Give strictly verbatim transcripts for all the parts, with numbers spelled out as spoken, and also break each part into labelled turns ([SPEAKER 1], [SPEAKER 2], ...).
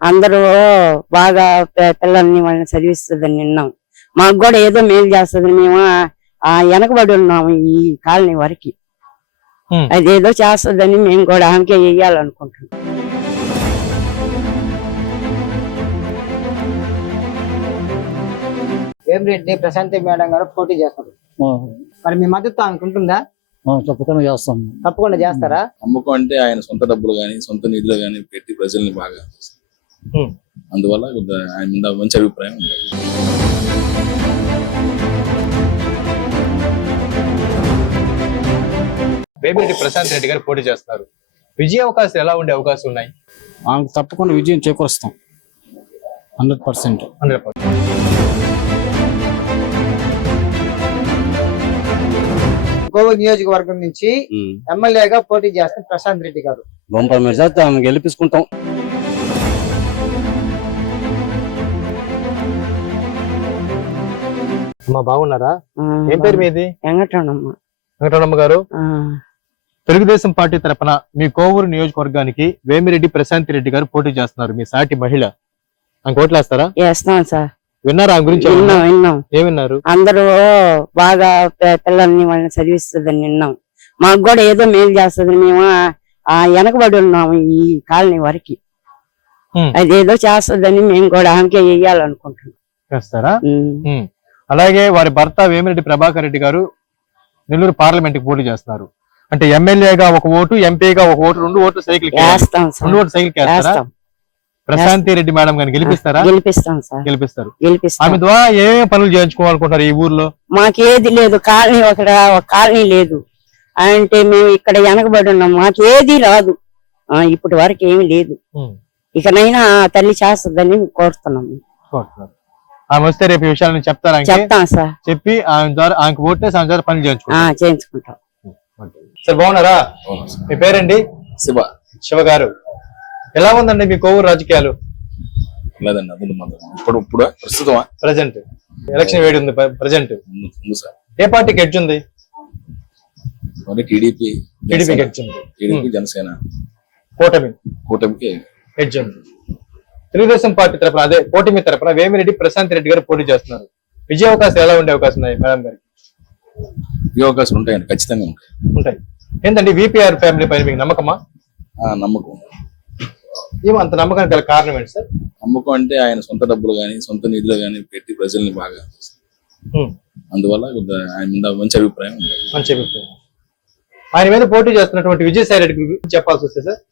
[SPEAKER 1] అందరూ బాగా పి- పిల్లల్ని వాళ్ళని చదివిస్తుందని విన్నాం. మాకు కూడా ఏదో మేలు చేస్తుంది. మేము ఆ వెనకబడి ఉన్నాము ఈ కాలనీ వరకు.
[SPEAKER 2] ఉమ్.
[SPEAKER 1] అదేదో చేస్తుందని మేము కూడా ఆమెకే వెయ్యాలనుకుంటున్నాం.
[SPEAKER 3] వేమిరెడ్డి ప్రశాంతి మేడం గారు పోటీ చేస్తారు. మరి మీ మద్దతు అనుకుంటుందా?
[SPEAKER 4] తప్పకుండా చేస్తాం.
[SPEAKER 3] తప్పకుండా చేస్తారా?
[SPEAKER 5] నమ్మకం అంటే ఆయన సొంత డబ్బులు గాని సొంత నిధులు గాని పెట్టి ప్రజల్ని బాగా
[SPEAKER 2] ఉమ్.
[SPEAKER 5] అందువల్ల కొద్దిగా ఆయన మీద మంచి అభిప్రాయం ఉంది.
[SPEAKER 2] వేమిరెడ్డి ప్రశాంత్ రెడ్డి గారు పోటీ చేస్తున్నారు. విజయ అవకాశాలు ఎలా ఉండే అవకాశం ఉన్నాయి?
[SPEAKER 4] ఆమెకు తప్పకుండా విజయం చేకూరుస్తాం. Hundred percent.
[SPEAKER 2] Hundred percent.
[SPEAKER 3] Kovur నియోజకవర్గం నుంచి ఎమ్మెల్యేగా పోటీ చేస్తున్న ప్రశాంత్ రెడ్డి గారు.
[SPEAKER 4] బొంపర్ మీద చేస్తే ఆమె గెలిపించుకుంటాం.
[SPEAKER 2] అమ్మా బాగున్నారా?
[SPEAKER 1] ఆ,
[SPEAKER 2] ఏం పేరు మీది?
[SPEAKER 1] వెంకటరమణ.
[SPEAKER 2] వెంకటరమణ గారు,
[SPEAKER 1] ఆ,
[SPEAKER 2] తెలుగుదేశం పార్టీ తరపున మీ కోవూరు నియోజకవర్గానికి వేమిరెడ్డి ప్రశాంత్ రెడ్డి గారు పోటీ చేస్తున్నారు. మీ సాటి మహిళ. ఆమె ఓట్లేస్తారా?
[SPEAKER 1] వేస్తాం సార్.
[SPEAKER 2] విన్నారా ఆమె గురించి?
[SPEAKER 1] విన్నాం విన్నాం.
[SPEAKER 2] ఏమిన్నారు?
[SPEAKER 1] అందరూ బాగా పి- పిల్లల్ని వాళ్ళని చదివిస్తుందని విన్నాం. మాకు కూడా ఏదో మేలు చేస్తుంది. మేము ఆ వెనకబడి ఉన్నాము ఈ కాలనీ వరకు.
[SPEAKER 2] ఉమ్.
[SPEAKER 1] అదేదో చేస్తుందని మేము కూడా ఆమెకే వెయ్యాలనుకుంటున్నాం.
[SPEAKER 2] చేస్తారా?
[SPEAKER 1] ఉమ్.
[SPEAKER 2] ఉమ్. అలాగే వారి భర్త వేమిరెడ్డి ప్రభాకర్ రెడ్డి గారు నెల్లూరు పార్లమెంట్ కి పోటీ చేస్తున్నారు. అంటే ఎమ్మెల్యేగా ఒక ఓటు, ఎంపీగా ఒక ఓటు, రెండు ఓట్లు సైకిల్
[SPEAKER 1] వేస్తాం
[SPEAKER 2] రెండు
[SPEAKER 1] సార్.
[SPEAKER 2] ఓట్లు సైకిల్ వేస్తారా?
[SPEAKER 1] వేస్తాం.
[SPEAKER 2] ప్రశాంతి రెడ్డి మేడం గారిని గెలిపిస్తారా?
[SPEAKER 1] గెలిపిస్తాం సార్.
[SPEAKER 2] గెలిపిస్తారు.
[SPEAKER 1] గెలిపిస్తాం.
[SPEAKER 2] ఆమె ద్వారా ఏమేమి పనులు చేయించుకోవాలనుకుంటారు ఈ ఊర్లో?
[SPEAKER 1] మాకేది లేదు. కాలనీ ఒక ఒక కాలనీ లేదు అంటే మేము ఇక్కడ వెనకబడి ఉన్నాం. మాకేది రాదు. ఆ ఇప్పటి వరకు ఏమి లేదు.
[SPEAKER 2] ఉమ్.
[SPEAKER 1] ఇకనైనా ఆ తల్లి చేస్తుందని కోరుతున్నాం.
[SPEAKER 2] కోరుతున్నారు. ఆమె వస్తే రేపు ఈ విషయాలను చెప్తారా? ఆమెకి?
[SPEAKER 1] చెప్తాం సార్.
[SPEAKER 2] చెప్పి ఆమె ద్వారా ఆమెకు ఓటేసి ఆమె ద్వారా పనులు
[SPEAKER 1] ఆ
[SPEAKER 2] చేయించుకుంటారు.
[SPEAKER 1] చేయించుకుంటాం.
[SPEAKER 2] సార్ బాగున్నారా? మీ పేరండి?
[SPEAKER 5] శివ
[SPEAKER 2] శివ గారు. ఎలా ఉందండి మీ కోవూరు రాజకీయాలు
[SPEAKER 5] లేదండి అందులో మాత్రం ఇప్పుడు ఇప్పుడు ప్రస్తుతమా
[SPEAKER 2] ప్రజెంట్? ఎలక్షన్ వేడి ఉంది ప్రజెంట్.
[SPEAKER 5] ఉంది ఉంది సార్.
[SPEAKER 2] ఏ పార్టీకి ఎడ్జ్ ఉంది?
[SPEAKER 5] మరి టీడీపీ
[SPEAKER 2] టీడీపీకి ఎడ్జ్ ఉంది.
[SPEAKER 5] టీడీపీ జనసేన
[SPEAKER 2] కూటమి
[SPEAKER 5] కూటమికి
[SPEAKER 2] ఎడ్జ్ ఉంది. తెలుగుదేశం పార్టీ తరఫున అదే కూటమి తరఫున వేమిరెడ్డి ప్రశాంత్ రెడ్డి గారు పోటీ చేస్తున్నారు. విజయ అవకాశాలు ఎలా ఉండే అవకాశం ఉన్నాయి మేడం గారికి?
[SPEAKER 5] ఈ అవకాశం ఉంటాయండి, ఖచ్చితంగా ఉంటాయి.
[SPEAKER 2] ఉంటాయి. ఏంటండి విపిఆర్ ఫ్యామిలీ పైన మీకు నమ్మకమా?
[SPEAKER 5] ఆ నమ్మకం.
[SPEAKER 2] ఏమో అంత నమ్మకానికి గల కారణం ఏంటి సార్?
[SPEAKER 5] నమ్మకం అంటే ఆయన సొంత డబ్బులు గాని సొంత నిధులు గాని పెట్టి ప్రజల్ని బాగా
[SPEAKER 2] ఉమ్.
[SPEAKER 5] అందువల్ల కొద్దిగా ఆయన మీద మంచి అభిప్రాయం ఉంది.
[SPEAKER 2] మంచి అభిప్రాయం. ఆయన మీద పోటీ చేస్తున్నటువంటి విజయసాయి రెడ్డి గురించి చెప్పాల్సి వస్తే సార్?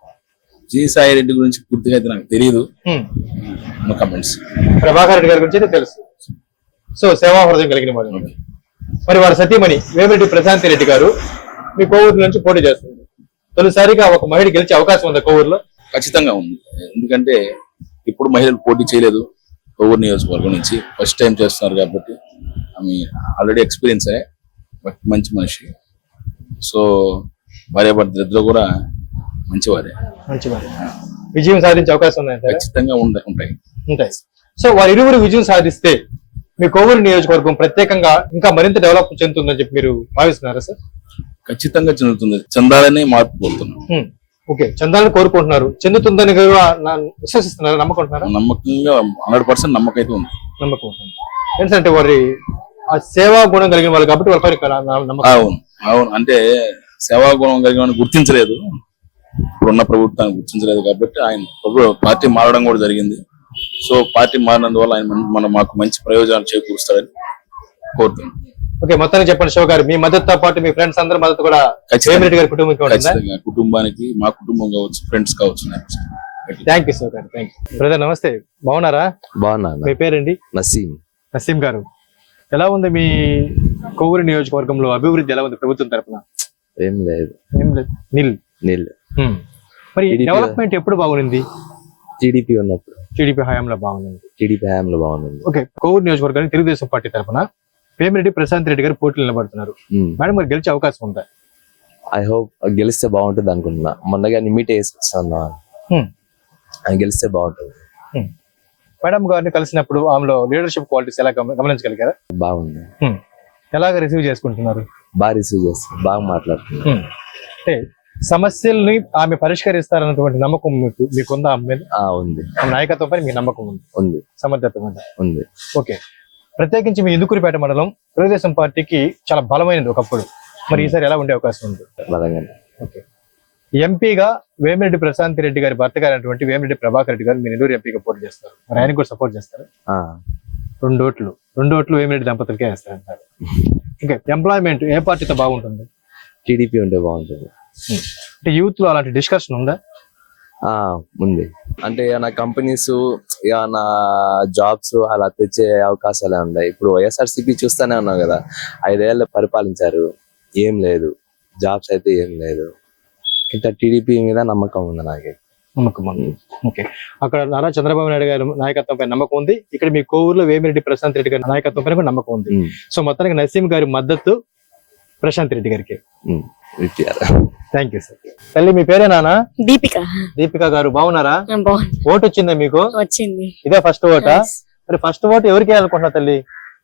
[SPEAKER 5] జి సాయి రెడ్డి గురించి పూర్తిగా అయితే నాకు తెలియదు.
[SPEAKER 2] Um.
[SPEAKER 5] No comments.
[SPEAKER 2] Prabhakar Reddy గారి గురించి అయితే తెలుసు. సో సేవా హృదయం కలిగిన వాడు. మరి వారి సతీమణి వేమిరెడ్డి ప్రశాంతి రెడ్డి గారు మీ కోవూరు నుంచి పోటీ చేస్తుంది. తొలిసారిగా ఒక మహిళ గెలిచే అవకాశం ఉంది కోవూరులో?
[SPEAKER 5] ఖచ్చితంగా ఉంది. ఎందుకంటే ఇప్పుడు మహిళలు పోటీ చేయలేదు కోవూరు నియోజకవర్గం నుంచి, ఫస్ట్ టైం చేస్తున్నారు కాబట్టి ఆమె ఆల్రెడీ ఎక్స్పీరియన్స్ అయ్యే మంచి మనిషి. సో భార్యాభర్తలు ఇద్దరు కూడా మంచివారే.
[SPEAKER 2] మంచి మరి విజయం సాధించే అవకాశం ఉన్నాయి.
[SPEAKER 5] ఖచ్చితంగా ఉండ- ఉంటాయి
[SPEAKER 2] ఉంటాయి. సో వారి ఇరువురు విజయం సాధిస్తే మీ కోవూరు నియోజకవర్గం ప్రత్యేకంగా ఇంకా మరింత డెవలప్ చెందుతుందని చెప్పి మీరు భావిస్తున్నారా సార్?
[SPEAKER 5] ఖచ్చితంగా చెందుతుంది. చెందాలని మార్పు కోరుతున్నాం.
[SPEAKER 2] ఉమ్. ఓకే, చెందాలని కోరుకుంటున్నారు. చెందుతుందని కూడా నా- విశ్వసిస్తున్నారా? నమ్మకుంటున్నారా?
[SPEAKER 5] నమ్మకంగా హండ్రెడ్ పర్సెంట్ నమ్మకం అయితే ఉంది.
[SPEAKER 2] నమ్మకం ఉంటుంది. ఎందుకంటే వారి ఆ సేవా గుణం కలిగిన వాళ్ళు కాబట్టి వాళ్ళ పైన ఇక్కడ నా- నమ్మకం.
[SPEAKER 5] అవును అవును అంటే సేవా గుణం కలిగిన వాడిని గుర్తించలేదు, ఇప్పుడున్న ప్రభుత్వాన్ని గుర్తించలేదు కాబట్టి ఆయన ప్రభు పార్టీ మారడం కూడా జరిగింది. సో పార్టీ మారినందువల్ల ఆయన మన- మన మాకు మంచి ప్రయోజనాలు చేకూరుస్తారని కోరుతున్నాం.
[SPEAKER 2] ఓకే, మొత్తానికి చెప్పండి శివ గారు, మీ మద్దతుతో పాటు మీ ఫ్రెండ్స్ అందరి మద్దతు కూడా వేమిరెడ్డి గారి కుటుంబానికి ఉంటుందా?
[SPEAKER 5] ఖచ్చితంగా కుటుంబానికి, మా కుటుంబం కావచ్చు, ఫ్రెండ్స్ కావచ్చు.
[SPEAKER 2] థ్యాంక్ యూ శివ గారు. Thank you brother. నమస్తే, బాగున్నారా?
[SPEAKER 6] బాగున్నా.
[SPEAKER 2] మీ పేరండి?
[SPEAKER 6] నసీం.
[SPEAKER 2] నసీం గారు, ఎలా ఉంది మీ కోవూరు నియోజకవర్గంలో అభివృద్ధి ఎలా ఉంది ప్రభుత్వం తరఫున?
[SPEAKER 6] ఏం లేదు,
[SPEAKER 2] ఏం లేదు, నిల్
[SPEAKER 6] నీళ్ళు.
[SPEAKER 2] హ్మ్. మరి
[SPEAKER 6] టీడీపీ
[SPEAKER 2] డెవలప్మెంట్ ఎప్పుడు బాగుంది?
[SPEAKER 6] టీడీపీ ఉన్నప్పుడు,
[SPEAKER 2] టీడీపీ హయాంలో బాగుంది.
[SPEAKER 6] టీడీపీ హయాంలో బాగుంది.
[SPEAKER 2] ఓకే, కోవూరు నియోజకవర్గానికి తెలుగుదేశం పార్టీ తరఫున వేమిరెడ్డి ప్రశాంత్ రెడ్డి గారు పోటీలు నిలబడుతున్నారు. మేడం గారు గెలిచే అవకాశం ఉందా?
[SPEAKER 6] ఐ హోప్ గెలిస్తే బాగుంటుంది అనుకుంటున్నా. మొన్నగా మీట్ వేస్తున్నా, ఆయన గెలిస్తే బాగుంటుంది.
[SPEAKER 2] మేడం గారిని కలిసినప్పుడు ఆమెలో లీడర్షిప్ క్వాలిటీస్ ఎలా గమ- గమనించగలిగారా?
[SPEAKER 6] బాగుంది.
[SPEAKER 2] ఎలాగ రిసీవ్ చేసుకుంటున్నారు?
[SPEAKER 6] బాగా రిసీవ్ చేస్తుంది, బాగా మాట్లాడుతుంది.
[SPEAKER 2] అంటే సమస్యల్ని ఆమె పరిష్కరిస్తారన్నటువంటి నమ్మకం మీకు మీకుందా ఆమె మీద?
[SPEAKER 6] ఆ ఉంది
[SPEAKER 2] ఆమె నాయకత్వం పైన మీకు నమ్మకం ఉంది,
[SPEAKER 6] ఉంది
[SPEAKER 2] సమర్థత మీద
[SPEAKER 6] ఉంది.
[SPEAKER 2] ఓకే. ప్రత్యేకించి మీ ఇందుకూరుపేట మండలం తెలుగుదేశం పార్టీకి చాలా బలమైనది ఒకప్పుడు, మరి ఈసారి ఎలా ఉండే అవకాశం ఉంది?
[SPEAKER 6] బలంగా
[SPEAKER 2] ఓకే. ఎంపీగా వేమిరెడ్డి ప్రశాంత్ రెడ్డి గారి భర్త గారు అటువంటి వేమిరెడ్డి ప్రభాకర్ రెడ్డి గారు మీ నెల్లూరు ఎంపీగా పోటీ చేస్తారు, మరి ఆయన కూడా సపోర్ట్ చేస్తారు.
[SPEAKER 6] ఆ
[SPEAKER 2] రెండు ఓట్లు రెండు ఓట్లు వేమిరెడ్డి దంపతులకే వేస్తారంటారు. ఓకే. ఎంప్లాయ్మెంట్ ఏ పార్టీతో బాగుంటుంది?
[SPEAKER 6] టీడీపీ ఉంటే బాగుంటుంది.
[SPEAKER 2] అంటే యూత్ లో అలాంటి డిస్కషన్ ఉందా?
[SPEAKER 6] ఆ ఉంది. అంటే ఏమైనా కంపెనీస్ ఏమైనా జాబ్స్ అలా తెచ్చే అవకాశాలే ఉన్నాయి. ఇప్పుడు వైఎస్ఆర్సీపీ చూస్తూనే ఉన్నాం కదా, ఐదేళ్ళు పరిపాలించారు, ఏం లేదు, జాబ్స్ అయితే ఏం లేదు. ఇంకా టీడీపీ మీద నమ్మకం ఉంది నాకు.
[SPEAKER 2] నమ్మకం ఉంది. ఓకే. అక్కడ నారా చంద్రబాబు నాయుడు గారి నాయకత్వం పైన నమ్మకం ఉంది, ఇక్కడ మీ కోవూరులో వేమిరెడ్డి ప్రశాంత్ రెడ్డి గారి నాయకత్వం పైన కూడా నమ్మకం ఉంది.
[SPEAKER 6] ఉమ్,
[SPEAKER 2] సో మొత్తానికి నసీం గారి మద్దతు ప్రశాంత్ రెడ్డి గారికి.
[SPEAKER 6] ఉమ్, ఇచ్చారు.
[SPEAKER 2] Thank you sir. తల్లి మీ పేరే నానా?
[SPEAKER 7] దీపిక.
[SPEAKER 2] దీపిక గారు బాగున్నారా?
[SPEAKER 7] బాగుంది.
[SPEAKER 2] ఓటు వచ్చిందా మీకు?
[SPEAKER 7] వచ్చింది.
[SPEAKER 2] ఇదే ఫస్ట్ ఓటా?
[SPEAKER 7] Yes.
[SPEAKER 2] మరి ఫస్ట్ ఓటు ఎవరికి వేయాలనుకుంటున్నా తల్లి?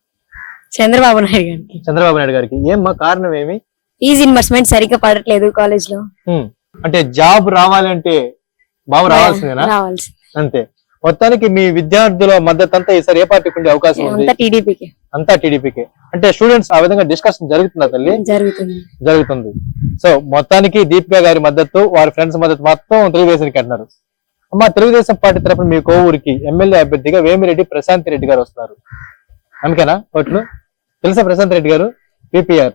[SPEAKER 7] చంద్రబాబు నాయుడు గారికి.
[SPEAKER 2] చంద్రబాబు నాయుడు గారికి. ఏమ్మా కారణం ఏమి?
[SPEAKER 7] ఈజీ ఇన్వెస్ట్మెంట్ సరిగ్గా పడట్లేదు కాలేజ్ లో.
[SPEAKER 2] ఉమ్, అంటే జాబ్ రావాలంటే బాబు రావాల్సిందేనా?
[SPEAKER 7] రావాల్సి
[SPEAKER 2] అంతే. మొత్తానికి మీ విద్యార్థుల మద్దతు అంతా ఈసారి ఏ పార్టీకి ఉండే అవకాశం ఉంది?
[SPEAKER 7] అంతా టీడీపీకి
[SPEAKER 2] అంతా టీడీపీకి. అంటే స్టూడెంట్స్ ఆ విధంగా డిస్కషన్ జరుగుతుందా తల్లి?
[SPEAKER 7] జరుగుతుంది.
[SPEAKER 2] జరుగుతుంది. సో మొత్తానికి దీపిక గారి మద్దతు, వారి ఫ్రెండ్స్ మద్దతు మొత్తం తెలుగుదేశానికి అంటున్నారు. అమ్మా, తెలుగుదేశం పార్టీ తరఫున మీ కోవూరికి ఎమ్మెల్యే అభ్యర్థిగా వేమిరెడ్డి ప్రశాంత్ రెడ్డి గారు వస్తారు, అందుకేనా ఓట్లు? తెలుసా ప్రశాంత్ రెడ్డి గారు? పీపీఆర్.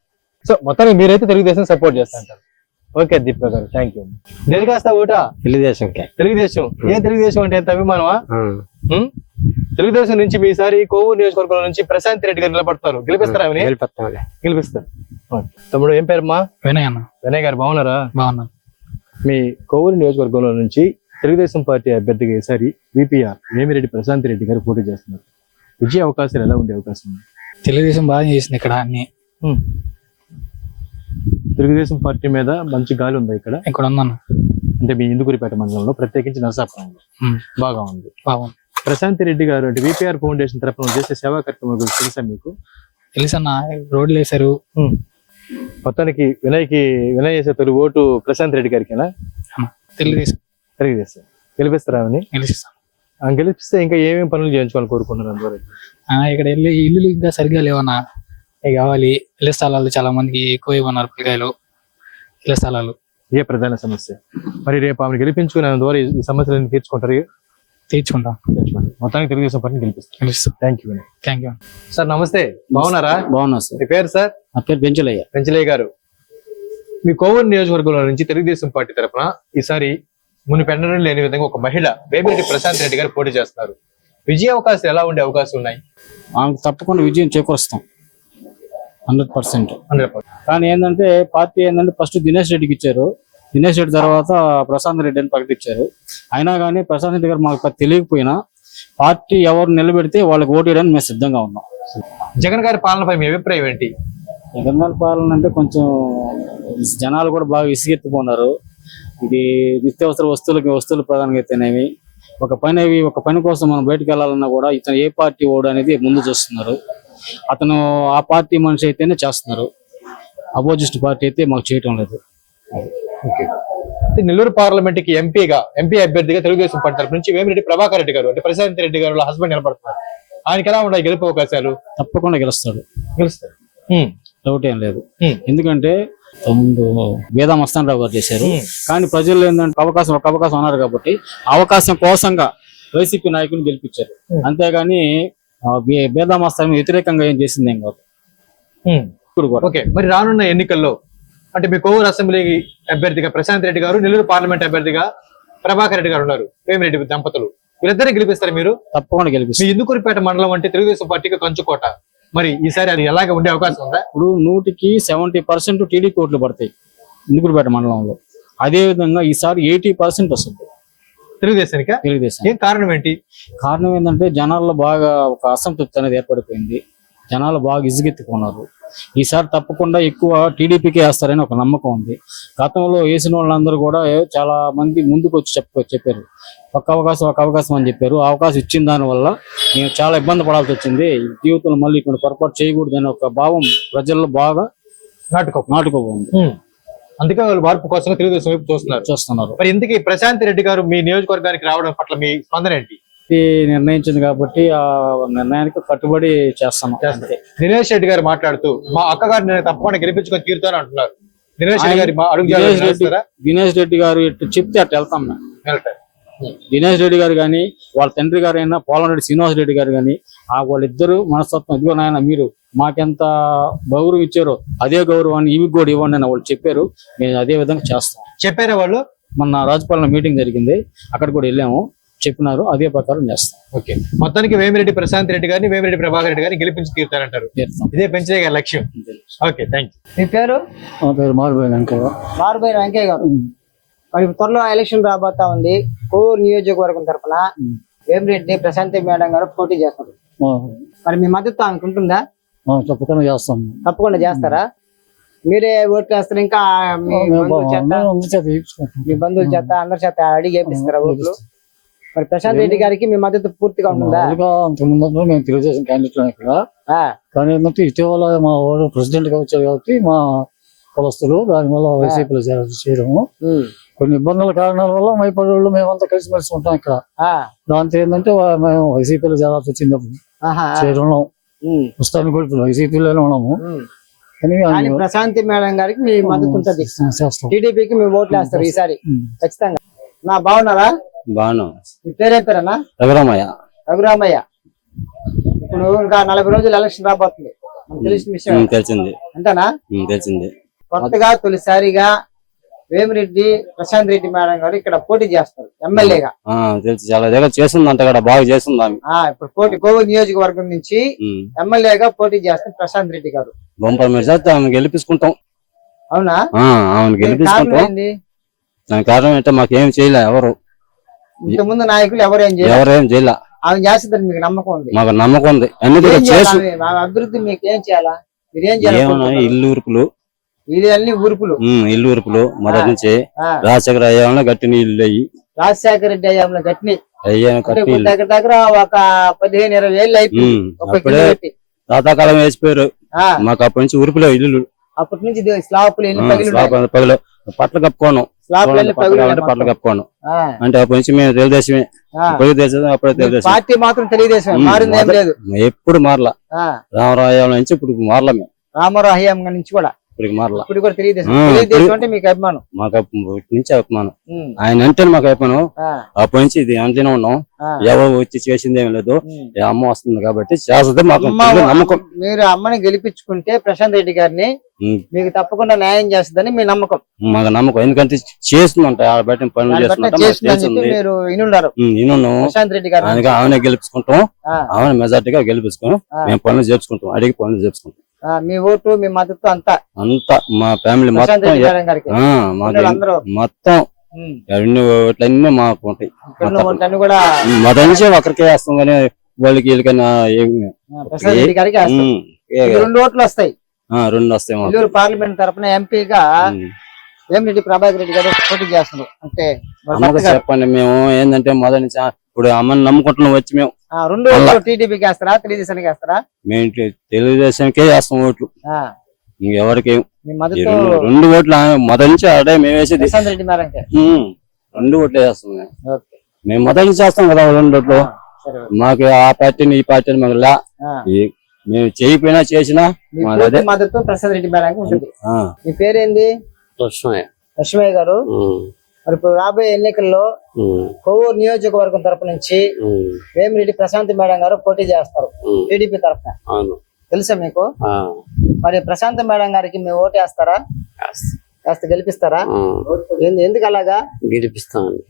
[SPEAKER 2] సో మొత్తానికి మీరైతే తెలుగుదేశం సపోర్ట్ చేస్తారంటారు. ఓకే దీపిక గారు, థ్యాంక్ యూ. దేనికి వేస్తా ఓటా?
[SPEAKER 8] తెలుగుదేశం
[SPEAKER 2] తెలుగుదేశం. ఏం తెలుగుదేశం అంటే ఎంత అభిమానమా? ఉం? తెలుగుదేశం నుంచి మీసారి కోవూరు నియోజకవర్గం నుంచి ప్రశాంత్ రెడ్డి గారు నిలబడతారు, గెలిపిస్తారా? గెలిపిస్తారు. ఓకే. తమ్ముడు ఏం పేరమ్మా?
[SPEAKER 4] వినయ్ అన్న.
[SPEAKER 2] వినయ్ గారు బాగున్నారా?
[SPEAKER 4] బాగున్నాను.
[SPEAKER 2] మీ కోవూరు నియోజకవర్గంలో నుంచి తెలుగుదేశం పార్టీ అభ్యర్థిగా ఈసారి విపిఆర్ వేమిరెడ్డి ప్రశాంత్ రెడ్డి గారు పోటీ చేస్తున్నారు. విజయ అవకాశాలు ఎలా ఉండే అవకాశం ఉంది?
[SPEAKER 4] తెలుగుదేశం బాగా చేసింది ఇక్కడ అన్ని.
[SPEAKER 2] ఉం. తెలుగుదేశం పార్టీ మీద మంచి గాలి ఉందా ఇక్కడ?
[SPEAKER 4] ఇక్కడ ఉందన్న.
[SPEAKER 2] అంటే మీ ఇందుకూరుపేట మండలంలో ప్రత్యేకించి నరసాపురంలో
[SPEAKER 4] ఉం.
[SPEAKER 2] బాగా ఉంది.
[SPEAKER 4] బాగుంది.
[SPEAKER 2] ప్రశాంత్ రెడ్డి గారు అంటే విపిఆర్ ఫౌండేషన్ తరఫున చేసే సేవా కార్యక్రమం గురించి తెలుసా మీకు?
[SPEAKER 4] తెలుసన్న, రోడ్లు వేశారు.
[SPEAKER 2] ఉం. మొత్తానికి వినయ్కి వినయ్ చేసే తొలి ఓటు ప్రశాంత్ రెడ్డి గారికేనా?
[SPEAKER 4] తెలుగుదేశం.
[SPEAKER 2] తెలుగుదేశం. గెలిపిస్తారా అని?
[SPEAKER 4] గెలిచిస్తాం.
[SPEAKER 2] ఆ, గెలిపిస్తే ఇంకా ఏమేమి పనులు చేయించుకోవాలని కోరుకుంటున్నారు అందువరకు?
[SPEAKER 4] ఆ, ఇక్కడ వెళ్ళి ఇల్లు ఇంకా సరిగ్గా లేవన్నా, ఇక కావాలి. ఇళ్ల స్థలాలు చాలా మందికి ఎక్కువ ఇవ్వన్నారు, పిల్లకాయలు ఇళ్ల స్థలాలు.
[SPEAKER 2] ఏ ప్రధాన సమస్య? మరి రేపు ఆమెను గెలిపించుకునే ద్వారా ఈ సమస్యలను తీర్చుకుంటారు.
[SPEAKER 4] తీర్చుకుంటాం.
[SPEAKER 2] మొత్తానికి తెలుగుదేశం పార్టీని గెలిపిస్తారు.
[SPEAKER 4] గెలుస్తాం.
[SPEAKER 2] Thank you.
[SPEAKER 4] Thank you.
[SPEAKER 2] Sir నమస్తే, బాగున్నారా?
[SPEAKER 8] బాగున్నా సార్.
[SPEAKER 2] మీ పేరు సార్?
[SPEAKER 8] నా పేరు పెంచలయ్య.
[SPEAKER 2] పెంచలయ్య గారు, మీ కోవూరు నియోజకవర్గంలో నుంచి తెలుగుదేశం పార్టీ తరఫున ఈసారి మునిపెన్నడూ లేని విధంగా ఒక మహిళ వేమిరెడ్డి ప్రశాంత్ రెడ్డి గారు పోటీ చేస్తున్నారు. విజయ అవకాశాలు ఎలా ఉండే అవకాశం ఉన్నాయి?
[SPEAKER 4] ఆమెకు తప్పకుండా విజయం చేకూరుస్తాం, హండ్రెడ్ పర్సెంట్.
[SPEAKER 2] Hundred percent.
[SPEAKER 4] కానీ ఏంటంటే పార్టీ ఏంటంటే ఫస్ట్ దినేష్ రెడ్డికి ఇచ్చారు, దినేష్ రెడ్డి తర్వాత ప్రశాంత్ రెడ్డి అని ప్రకటించారు. అయినా కానీ ప్రశాంత్ రెడ్డి గారు మాకు తెలియకపోయినా పార్టీ ఎవరు నిలబెడితే వాళ్ళకి ఓటు వేయడానికి మేము సిద్ధంగా ఉన్నాం.
[SPEAKER 2] జగన్ గారి పాలనపై మీ అభిప్రాయం ఏంటి?
[SPEAKER 4] జగన్ గారి పాలన అంటే కొంచెం జనాలు కూడా బాగా విసిగెత్తిపోన్నారు. ఇది నిత్యావసర వస్తువులకి వస్తువులు ప్రధానంగా అయితేనేవి, ఒక పని అవి ఒక పని కోసం మనం బయటకు వెళ్ళాలన్నా కూడా ఇతను ఏ పార్టీ ఓడు అనేది ముందు చూస్తున్నారు. అతను ఆ పార్టీ మనిషి అయితేనే చేస్తున్నారు, అపోజిస్ట్ పార్టీ అయితే మాకు చేయటం లేదు.
[SPEAKER 2] నెల్లూరు పార్లమెంట్ కి ఎంపీగా ఎంపీ అభ్యర్థిగా తెలుగుదేశం పార్టీ తరపు నుంచి వేమిరెడ్డి ప్రభాకర్ రెడ్డి గారు అంటే ప్రశాంత్ రెడ్డి గారు వాళ్ళ హస్బెండ్ నిలబడుతున్నారు. ఆయనకి ఎలా ఉన్నాయి గెలుపు అవకాశాలు?
[SPEAKER 4] తప్పకుండా గెలుస్తాడు,
[SPEAKER 2] గెలుస్తారు.
[SPEAKER 4] డౌట్ ఏం లేదు.
[SPEAKER 2] Hmm.
[SPEAKER 4] ఎందుకంటే ముందు వేదా మస్తాన్ రావు గారు చేశారు, కానీ ప్రజలు ఏంటంటే అవకాశం ఒక అవకాశం అన్నారు కాబట్టి అవకాశం కోసంగా వైసీపీ నాయకులు గెలిపించారు. అంతేగాని వేదా మస్తాన్ వ్యతిరేకంగా ఏం చేసింది ఏం కాదు.
[SPEAKER 2] ఓకే, మరి రానున్న ఎన్నికల్లో అంటే మీ కోవూరు అసెంబ్లీ అభ్యర్థిగా ప్రశాంత్ రెడ్డి గారు, నెల్లూరు పార్లమెంట్ అభ్యర్థిగా ప్రభాకర్ రెడ్డి గారు ఉన్నారు, వేమిరెడ్డి దంపతులు, వీరిద్దరిని గెలిపిస్తారు మీరు?
[SPEAKER 4] తప్పకుండా గెలిపిస్తారు.
[SPEAKER 2] మీ ఇందుకూరుపేట మండలం అంటే తెలుగుదేశం పార్టీకి కంచుకోట, మరి ఈసారి అది ఎలాగ ఉండే అవకాశం ఉందా?
[SPEAKER 4] ఇప్పుడు నూటికి సెవెంటీ పర్సెంట్ టీడీపీ ఓట్లు పడతాయి ఇందుకూరుపేట మండలంలో. అదే విధంగా ఈసారి ఎయిటీ పర్సెంట్ వస్తుంది
[SPEAKER 2] తెలుగుదేశానికి.
[SPEAKER 4] తెలుగుదేశం.
[SPEAKER 2] ఏం కారణం ఏంటి?
[SPEAKER 4] కారణం ఏంటంటే జనాల్లో బాగా ఒక అసంతృప్తి అనేది ఏర్పడిపోయింది, జనాలు బాగా ఇసుగెత్తుకున్నారు. ఈసారి తప్పకుండా ఎక్కువ టీడీపీకి వేస్తారని ఒక నమ్మకం ఉంది. గతంలో వేసిన వాళ్ళందరూ కూడా చాలా మంది ముందుకు వచ్చి చెప్ప చెప్పారు ఒక అవకాశం ఒక అవకాశం అని చెప్పారు. ఆ అవకాశం ఇచ్చిన దానివల్ల నేను చాలా ఇబ్బంది పడాల్సి వచ్చింది, జీవితంలో మళ్ళీ ఇటువంటి పొరపాటు చేయకూడదు అనే ఒక భావం ప్రజల్లో బాగా
[SPEAKER 2] నాటుకో
[SPEAKER 4] నాటుకోబోంది.
[SPEAKER 2] అందుకే వాళ్ళు మార్పు కోసం తెలుగుదేశం వైపు చూస్తున్నారు.
[SPEAKER 4] చూస్తున్నారు.
[SPEAKER 2] మరి ఇందుకే ప్రశాంత్ రెడ్డి గారు మీ నియోజకవర్గానికి రావడం పట్ల మీ స్పందన ఏంటి?
[SPEAKER 4] ఇది నిర్ణయించింది కాబట్టి ఆ నిర్ణయానికి కట్టుబడి చేస్తాను.
[SPEAKER 2] చేస్తారు. దినేష్ రెడ్డి గారు మాట్లాడుతూ మా అక్కగారిని నేను తప్పకుండా గెలిపించుకొని తీరుతాను అంటున్నారు. దినేష్ రెడ్డి గారి మా అడుగు
[SPEAKER 4] దినేష్ రెడ్డి
[SPEAKER 2] చేస్తారా?
[SPEAKER 4] దినేష్ రెడ్డి గారు ఎట్టు చెప్తే అట్లా వెళ్తాం మేము.
[SPEAKER 2] వెళ్తారు.
[SPEAKER 4] దినేష్ రెడ్డి గారు కానీ వాళ్ళ తండ్రి గారు అయినా పోలంరెడ్డి శ్రీనివాస్ రెడ్డి గారు కానీ ఆ వాళ్ళిద్దరు మనస్తత్వం ఇదిగో నాయన మీరు మాకెంత గౌరవం ఇచ్చారో అదే గౌరవాన్ని ఈమెకి కూడా ఇవ్వండి అని వాళ్ళు చెప్పారు. మేము అదే విధంగా చేస్తాం.
[SPEAKER 2] చెప్పారా వాళ్ళు?
[SPEAKER 4] మొన్న రాజపాలెం మీటింగ్ జరిగింది, అక్కడ కూడా వెళ్ళాము, చెప్పినారు, అదే ప్రకారం చేస్తాం.
[SPEAKER 2] ఓకే, మొత్తానికి వేమిరెడ్డి ప్రశాంత్ రెడ్డి గారిని వేమిరెడ్డి ప్రభాకర్ రెడ్డి గారిని గెలిపించి తీరుతారంటారు.
[SPEAKER 4] చేస్తాం.
[SPEAKER 2] ఇదే పెంచే గారి లక్ష్యం. Okay, thank you.
[SPEAKER 3] మీ పేరు?
[SPEAKER 4] మా పేరు మారిపోయిన
[SPEAKER 3] మారుబోయిన వెంకయ్య గారు. మరి త్వరలో ఎలక్షన్ రాబోతా ఉంది. కోవూరు నియోజకవర్గం తరఫున వేమిరెడ్డి ప్రశాంతి మేడం గారు పోటీ చేస్తారు. మరి మీ మద్దతు అనుకుంటుందా?
[SPEAKER 4] తప్పకుండా చేస్తాం.
[SPEAKER 3] తప్పకుండా చేస్తారా? మీరే ఓట్లు వేస్తారు? ఇంకా మీ బంధువుల చేత మీ బంధువుల చేత అందరి చేత అడిగి వేపిస్తారా ఓట్లు? మరి ప్రశాంత్ రెడ్డి గారికి మీ మద్దతు పూర్తిగా ఉంటుందా?
[SPEAKER 4] అంతకుముందు మేము తెలుగుదేశం క్యాండిడేట్ ఇక్కడ, కానీ ఏంటంటే ఇటీవల మా వాడు ప్రెసిడెంట్ గా వచ్చారు కాబట్టి మా కులస్తులు దానివల్ల వైసీపీలో చేయడము కొన్ని ఇబ్బందుల కారణాల వల్ల మైపడి వాళ్ళు మేమంతా కలిసిమెలిసి ఉంటాం ఇక్కడ. దాంతో ఏంటంటే మేము వైసీపీలో చేరాల్సి వచ్చింది. చేయడం పుస్తకాన్ని కూడా ఇప్పుడు వైసీపీలోనే ఉన్నాము.
[SPEAKER 3] కానీ ప్రశాంతి మేడం గారికి మీ మద్దతు ఉంటుంది. టీడీపీకి మేము ఓట్లు వేస్తారు ఈసారి ఖచ్చితంగా. నా బాగున్నారా?
[SPEAKER 8] బాను.
[SPEAKER 3] మీ పేరేం పేరన్నా?
[SPEAKER 8] రఘురామయ్య.
[SPEAKER 3] రఘురామయ్య. ఇప్పుడు ఇంకా నలభై రోజులు ఎలక్షన్ రాబోతుంది, తెలిసిన విషయం
[SPEAKER 8] తెలిసింది.
[SPEAKER 3] అంతేనా?
[SPEAKER 8] తెలిసింది.
[SPEAKER 3] కొత్తగా తొలిసారిగా వేమిరెడ్డి ప్రశాంత్ రెడ్డి మేడం గారు ఇక్కడ పోటీ చేస్తారు ఎమ్మెల్యేగా.
[SPEAKER 8] తెలుసు, చాలా దగ్గర చేస్తుంది అంట కదా, బాగా చేస్తుంది ఆమె.
[SPEAKER 3] ఇప్పుడు పోటీ కోవూరు నియోజకవర్గం నుంచి ఎమ్మెల్యేగా పోటీ చేస్తారు ప్రశాంత్ రెడ్డి గారు.
[SPEAKER 8] బొంపర్ మీద చేస్తే ఆమె గెలిపించుకుంటాం.
[SPEAKER 3] అవునా?
[SPEAKER 8] ఆమెను గెలిపించుకుంటాం. దాని కారణం ఏంటో మాకేం చేయలే ఎవరు.
[SPEAKER 3] ఇంతకుముందు నాయకులు ఎవరేం చేయలేదు.
[SPEAKER 8] ఎవరేం చేయలే.
[SPEAKER 3] ఆమె చేస్తుందని మీకు నమ్మకం ఉంది?
[SPEAKER 8] మాకు నమ్మకం ఉంది. అన్ని చేసి
[SPEAKER 3] అభివృద్ధి మీకు ఏం చేయాలా? మీరేం చేయాలి?
[SPEAKER 8] ఇల్లు ఊరుపులు,
[SPEAKER 3] ఇల్లు ఊరుపులు
[SPEAKER 8] ఇల్లు ఊరుపులు మొదటి నుంచి రాజశేఖర అయ్యాలో గట్టిని ఇల్లు అయ్యి,
[SPEAKER 3] రాజశేఖర రెడ్డి అయ్యాంలో గట్టిని
[SPEAKER 8] అయ్యాను
[SPEAKER 3] దగ్గర దగ్గర ఒక పదిహేను ఇరవై ఏళ్ళు అయిపోయి
[SPEAKER 8] తాతాకాలం వేసిపోయారు. మాకు అప్పటి నుంచి ఊరుపులో ఇల్లు.
[SPEAKER 3] అప్పటి నుంచి స్లాపులు
[SPEAKER 8] పగలు పట్ల కప్పుకోను, పట్ల కప్పుకోను అంటే అప్పటి నుంచి మేము తెలుగుదేశమే. తెలుగుదేశం అప్పుడే తెలుగుదేశం.
[SPEAKER 3] పార్టీ మాత్రం తెలుగుదేశం మారింది ఏం లేదు.
[SPEAKER 8] ఎప్పుడు మారలా. రామరాజు నుంచి ఇప్పుడు మారలా. మేము
[SPEAKER 3] రామారావు హయాం నుంచి కూడా
[SPEAKER 8] ఇప్పుడు మారలా.
[SPEAKER 3] ఇప్పుడు కూడా తెలుగుదేశం. తెలుగుదేశం అంటే మీకు అభిమానం?
[SPEAKER 8] మాకు నుంచి అభిమానం. ఆయన అంటే మాకు అభిమానం. అప్పటి నుంచి ఇది అంతేనే ఉన్నాం. ఎవరు వచ్చి చేసింది ఏం లేదు. అమ్మ వస్తుంది కాబట్టి చేస్తుంది మాకు నమ్మకం.
[SPEAKER 3] మీరు అమ్మని గెలిపించుకుంటే ప్రశాంత్ రెడ్డి గారిని మీకు తప్పకుండా న్యాయం చేస్తుందని మీ నమ్మకం?
[SPEAKER 8] మాకు నమ్మకం, ఎందుకంటే చేస్తుందంట బయట పనులు చేస్తున్నారు.
[SPEAKER 3] మీరు ఇనున్నారు ప్రశాంత్ రెడ్డి గారు.
[SPEAKER 8] ఆమెనే గెలిపించుకుంటాం. ఆమె మెజార్టీగా గెలిపించుకుంటాం. మేము పనులు చేసుకుంటాం, అడిగి పనులు చేసుకుంటాం.
[SPEAKER 3] మీ ఓటు మీ మద్దతు అంతా
[SPEAKER 8] అంతా మా ఫ్యామిలీ మొత్తం మొత్తం అన్ని ఓట్లన్నీ మాకు ఉంటాయి. మొదటి నుంచి ఒకరికే వేస్తాం కానీ వాళ్ళకి వీళ్ళకైనా
[SPEAKER 3] రెండు ఓట్లు వస్తాయి.
[SPEAKER 8] రెండు వస్తాయి.
[SPEAKER 3] నెల్లూరు పార్లమెంట్ తరఫున ఎంపీగా వేమిరెడ్డి ప్రభాకర్ రెడ్డి గారు పోటీ చేస్తున్నారు. అంటే
[SPEAKER 8] చెప్పండి, మేము ఏంటంటే మొదటి నుంచి ఇప్పుడు అమ్మని నమ్ముకుంటున్నాం వచ్చి మేము.
[SPEAKER 3] రెండు ఓట్లు టీడీపీకి వేస్తారా తెలుగుదేశానికి వేస్తారా?
[SPEAKER 8] మేము తెలుగుదేశానికే వేస్తాం ఓట్లు, ఎవరికి రెండు ఓట్లు మొదటి నుంచి అడే మేము వేసేది.
[SPEAKER 3] ప్రశాంత్ రెడ్డి మేడం
[SPEAKER 8] రెండు ఓట్లు వేస్తాం మేము. మేము మొదటి నుంచి వేస్తాం కదా రెండు ఓట్లు. మాకు ఆ పార్టీని ఈ పార్టీని మాకు లా మేము చేయకపోయినా చేసినా
[SPEAKER 3] మద్దతు ప్రశాంత్ రెడ్డి మేడం ఉంటుంది. మీ పేరేంది? లక్ష్మయ్య గారు. మరి ఇప్పుడు రాబోయే ఎన్నికల్లో కోవూరు నియోజకవర్గం తరపు నుంచి వేమిరెడ్డి ప్రశాంత్ మేడం గారు పోటీ చేస్తారు టీడీపీ తరఫున. తెలుసా మీకు? మరి ప్రశాంత్ మేడం గారికి మేము ఓటు వేస్తారా? వేస్తే గెలిపిస్తారా? ఎందుకు అలాగా?
[SPEAKER 8] గెలిపిస్తాం.